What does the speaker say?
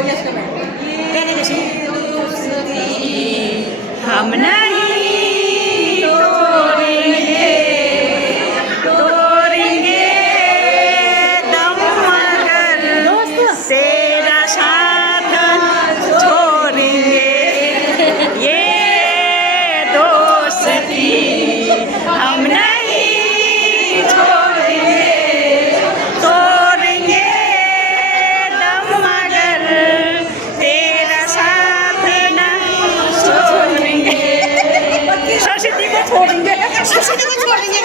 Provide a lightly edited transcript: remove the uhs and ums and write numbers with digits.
कहने कैसे हम नहीं तोड़ेंगे तोड़ेंगे दम मगर तेरा साथ छोड़ेंगे ये दोस्ती हम नहीं छोड़ेंगे तोड़ेंगे दम मगर तेरा साथ नहीं छोड़ेंगे सरस्वती को छोड़ेंगे सरस्वती को छोड़ेंगे